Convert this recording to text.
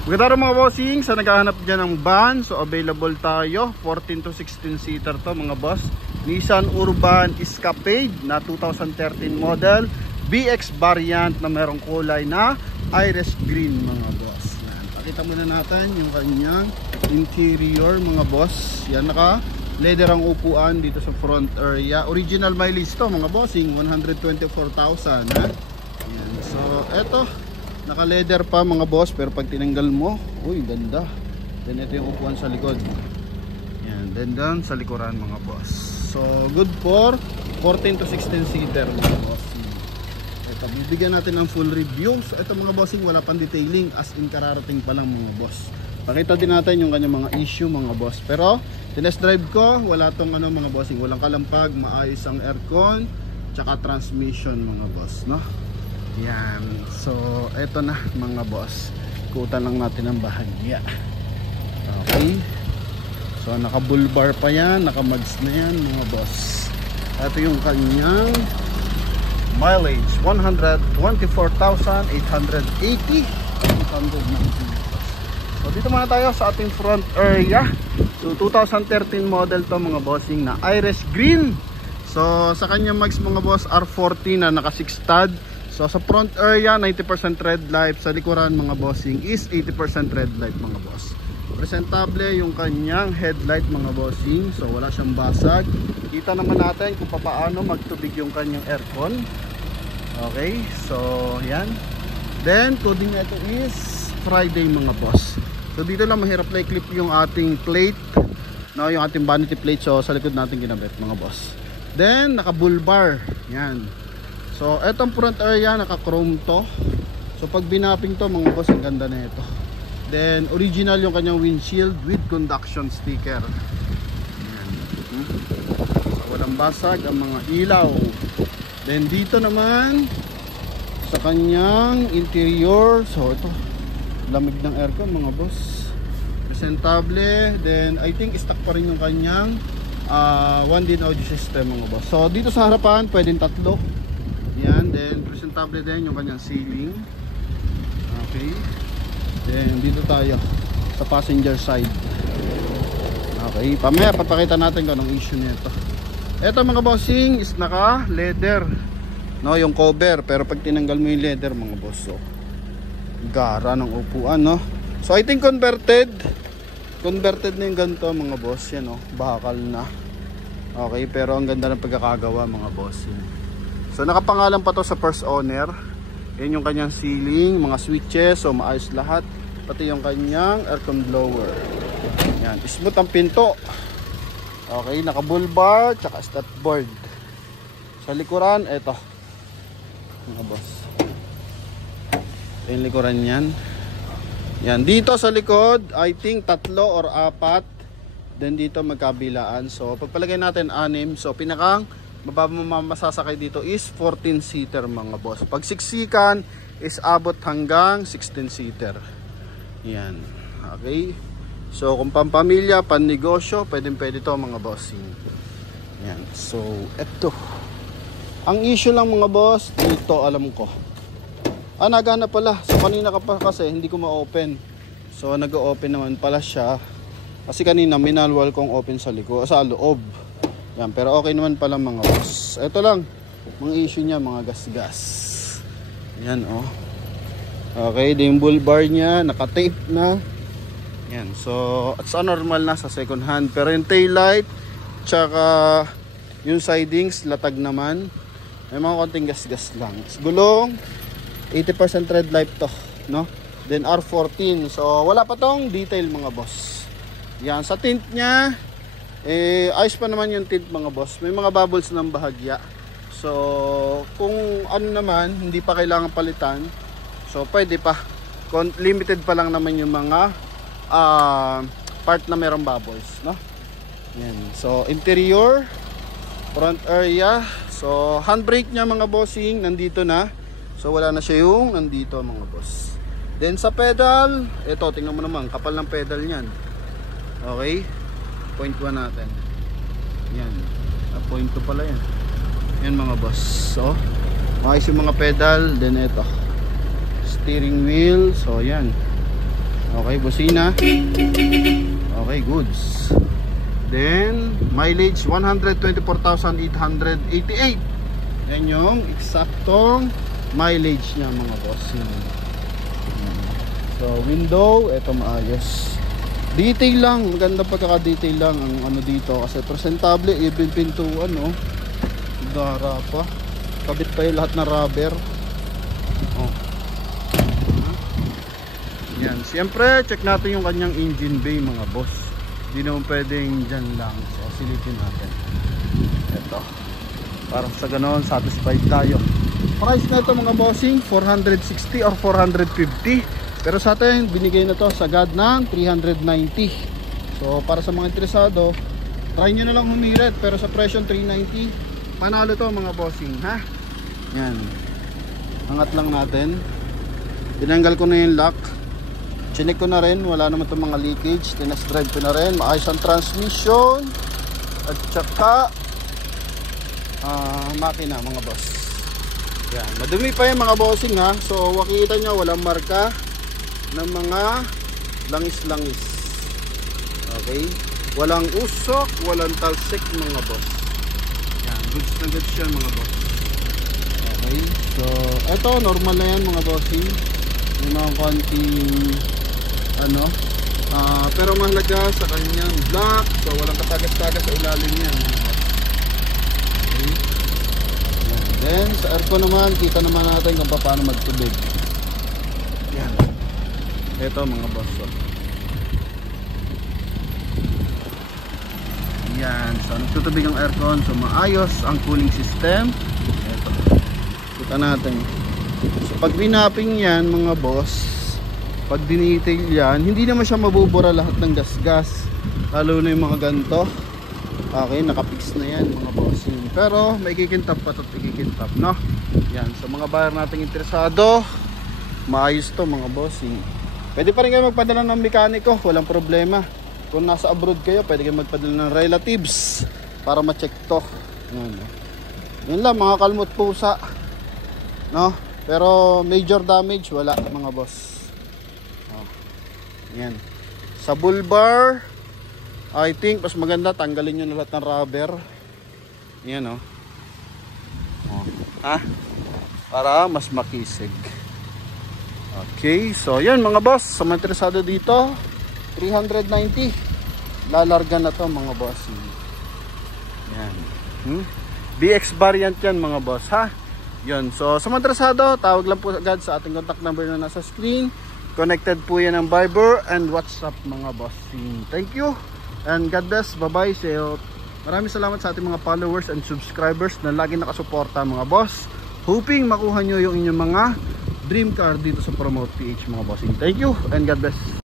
Magandang araw mga bossing, sa naghahanap dyan ng van, so available tayo, 14 to 16 seater to mga boss. Nissan Urban Escapade na 2013 model, BX variant na merong kulay na iris green mga boss. Yan. Pakita muna natin yung kanyang interior mga boss. Yan, naka leather ang upuan dito sa front area. Original mileage to mga bossing, 124,000 ha? Yan. So eto, naka leather pa mga boss, pero pag tinanggal mo, uy ganda. Then ito yung upuan sa likod. Yan, then down sa likuran mga boss. So good for 14 to 16 seater mga boss. Ito, bibigyan natin ng full review. So ito mga bossing, wala pang detailing, as in kararating pa lang mga boss. Pakita din natin yung kanyang mga issue mga boss. Pero tinest drive ko, wala tong ano mga bossing, walang kalampag, maayos ang aircon, tsaka transmission mga boss, no? Yan. So eto na mga boss, kutan lang natin ang bahagya. Okay, so naka bull bar pa yan, naka mags na yan mga boss. Ito yung kanyang mileage, 124,880. So dito muna tayo sa ating front area. So 2013 model to mga bossing na iris green. So sa kanya mags mga boss, R40 na naka 6 stud. So sa front area 90% red light, sa likuran mga bossing is 80% red light mga boss. Presentable yung kanyang headlight mga bossing, so wala siyang basag. Kita naman natin kung paano magtubig yung kanyang aircon. Okay, so yan. Then coding nito is Friday mga boss. So dito lang mahirap na i-clip yung ating plate, no, yung ating vanity plate. So sa likod natin ginamit mga boss. Then naka bull bar. Yan. So etong front area naka chrome to. So pag binapping to mga boss, ang ganda na ito. Then original yung kanyang windshield with conduction sticker. Yan. So walang basag ang mga ilaw. Then dito naman sa kanyang interior, so ito lamig ng aircon mga boss, presentable. Then I think stock pa rin yung kanyang 1DIN audio system mga boss. So dito sa harapan pwedeng tatlo. Yan, then presentable din yung kanyang ceiling. Okay, then dito tayo sa passenger side. Okay, pamaya papakita natin kung anong issue nito. Ito mga bossing is naka leather, no, yung cover, pero pag tinanggal mo yung leather mga boss, so gara ng upuan, no. So I think converted na yung ganito mga boss. Yan, no, bakal na. Okay, pero ang ganda ng pagkakagawa mga boss. So nakapangalan pa to sa first owner. Yan yung kanyang ceiling, mga switches, so maayos lahat. Pati yung kanyang aircon blower. Yan, smooth ang pinto. Okay, naka bull bar tsaka stat board. Sa likuran, eto mga boss, yung likuran yan. Yan, dito sa likod I think 3 or 4. Then dito magkabilaan. So pagpalagay natin 6. So pinakang mababang masasakay dito is 14 seater mga boss. Pag siksikan is abot hanggang 16 seater. Yan. Okay, so kung pampamilya, pannegosyo, pwede to mga bossing. Yan. So eto ang issue lang mga boss dito, alam ko. Nagana pala. So kanina ka pa kasi hindi ko ma-open. So nag-o-open naman pala siya. Kasi kanina minalwal kong open sa likod, sa loob. Yan, pero okay naman pala mga boss. Ito lang mga issue niya, mga gas-gas. Yan, oh. Okay, yung bull bar niya naka-tape na. Yan, so it's normal na sa second hand. Pero yung tail light tsaka yung sidings latag naman. May mga konting gas-gas lang. Gulong 80% red light to, no? Then R14. So wala pa tong detail mga boss. Yan, sa tint niya ayos pa naman yung tint mga boss. May mga bubbles ng bahagya. So kung ano naman hindi pa kailangan palitan, so pwede pa. Limited pa lang naman yung mga part na merong bubbles, no? Yan. So interior, front area. So handbrake niya mga bossing nandito na. So wala na siya yung nandito mga boss. Then sa pedal, ito tingnan mo naman, kapal ng pedal niyan. Okay, point 1 natin. Yan, point 2 pala yan. Yan mga boss. So maayos yung mga pedal. Then ito steering wheel. So yan, Okay, busina. Okay, goods. Then, mileage 124,888. Yan yung eksaktong mileage niya mga bossing. So, window, eto maayos. Detail lang, maganda pagkaka-detail lang ang ano dito kasi presentable, even pintuan, no. Gara pa. Kabit pa yung lahat ng rubber. Oh. Yan, siyempre check natin yung kanyang engine bay mga boss. Hindi naman pwedeng dyan lang. So, silipin natin. Eto. Para sa ganoon, satisfied tayo. Price na ito mga bossing, 460 or 450. Pero sa atin, binigay na to sagad ng 390. So, para sa mga interesado, try nyo na lang humirit. Pero sa presyo 390, panalo to mga bossing, ha? Yan. Angat lang natin. Tinanggal ko na yung lock. Chinik ko na rin, wala naman itong mga leakage. Tinest drive ko na rin, maayos ang transmission. At saka makina mga boss. Yan, madumi pa yan mga bossing ha. So makikita nyo, walang marka ng mga langis-langis. Okay, walang usok, walang talsik mga boss. Yan, goods na goods yan mga boss. Okay, so eto normal na yan mga bossing. Yung mga konting ano, pero mahalaga sa kanyang black, so walang katagas-tagas sa ilalim yan. Okay. Then sa aircon naman, kita naman natin kung paano magtubig. Yan. Ito mga boss. So. Yan, so nagtutubig ang aircon, so maayos ang cooling system. Ito. Kita natin. So pag binapping yan mga boss, pag dinetail yan, hindi naman siya mabubura lahat ng gas-gas. Lalo na yung mga ganito. Okay, nakapix na yan mga bossing. Pero may kikintap pa ito, ikikintap, no? Yan, so mga buyer nating interesado, maayos to mga bossing. Pwede pa rin kayo magpadala ng mekaniko, walang problema. Kung nasa abroad kayo, pwede kayo magpadala ng relatives para ma-check to. Yan, no? Yan lang, mga kalmot pusa, no? Pero major damage, wala mga boss. Yan. Sa bull bar, I think mas maganda tanggalin nyo na lahat ng rubber. Yan o. Ha? Para mas makisig. Okay, so yan mga boss. Sa mga interesado dito, 390. Lalarga na to mga boss. Yan. BX variant yan mga boss ha. Yan. So sa mga interesado, tawag lang po agad sa ating contact number na nasa screen. Connected po yan ng Viber and WhatsApp mga boss. Thank you and God bless. Bye bye. Maraming salamat sa ating mga followers and subscribers na lagi nakasuporta mga boss. Hoping makuha nyo yung inyong mga dream car dito sa Promote PH mga bossing. Thank you and God bless.